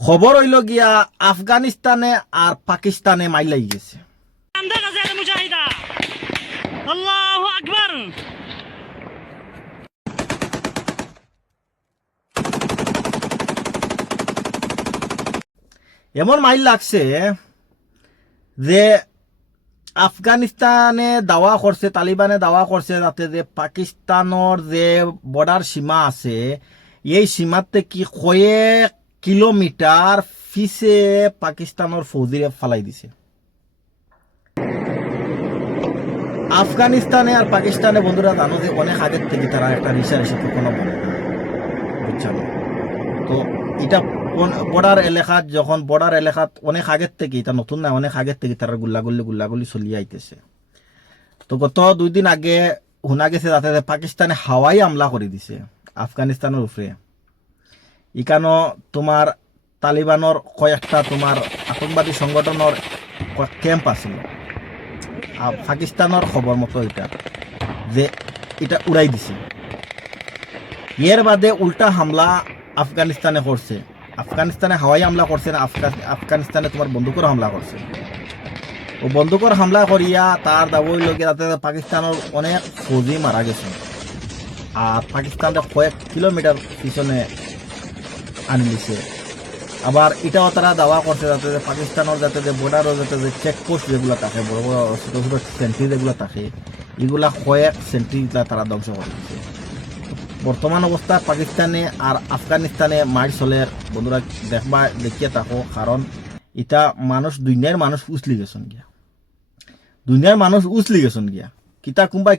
খবর হইল গিয়া আফগানিস্তানে আর পাকিস্তানে মাইল লাগি গেছে। এমন মাইল লাগছে যে আফগানিস্তানে দাওয়া করছে, তালিবানে দাওয়া করছে যাতে যে পাকিস্তানের যে বর্ডার সীমা আছে এই সীমাতে কি কয়েক কিলোমিটার ফিসে পাকিস্তানের ফৌজিরে ফালাই দিছে। আফগানিস্তানে আর পাকিস্তানে বন্ধুরা জানো যে অনেক আগের থেকে তারা একটা রেষারেষি কখনো বলে না, বুঝছো? তো এটা বর্ডার এলাকাত, যখন বর্ডার এলাকাত অনেক আগের থেকে, এটা নতুন না, অনেক আগের থেকে তারা গুল্লাগুলি চলিয়ে আইতেছে। তো গত 2 দিন আগে শোনা গেছে যাতে পাকিস্তানে হাওয়াই হামলা করে দিছে আফগানিস্তানের উপরে। ইকানো তোমার তালিবানের কয়েকটা তোমার আতঙ্কবাদী সংগঠনের ক্যাম্প আছিল। পাকিস্তানের খবর মতো এটা যে এটা উড়াই দিছে। এর বাদে উল্টা হামলা আফগানিস্তানে করছে। আফগানিস্তানে হাওয়াই হামলা করছে না, আফগানিস্তানে তোমার বন্দুকের হামলা করছে। ও বন্দুকের হামলা করিয়া তার দাবই লগে তাতে পাকিস্তানের অনেক ফৌজি মারা গেছে। আর পাকিস্তানটা কয়েক কিলোমিটার পিছনে আনি দিছে। আবার এটাও তারা দাওয়া করছে যাতে পাকিস্তানের যাতে যে বর্ডারও যাতে যে চেকপোস্ট যেগুলো থাকে, বড় বড় ছোট ছোট সেন্ট্রি যেগুলো থাকে, এগুলা কয়েক সেন্ট্রি তারা ধ্বংস করে দিচ্ছে। বর্তমান অবস্থা পাকিস্তানে আর আফগানিস্তানে মার চলে বন্ধুরা, দেখবা দেখিয়ে থাকো। কারণ এটা মানুষ দুনিয়ার মানুষ উছলি গেছেন গিয়া, দুনিয়ার মানুষ উছলি গেছেন গিয়া। কিতা কোনবাই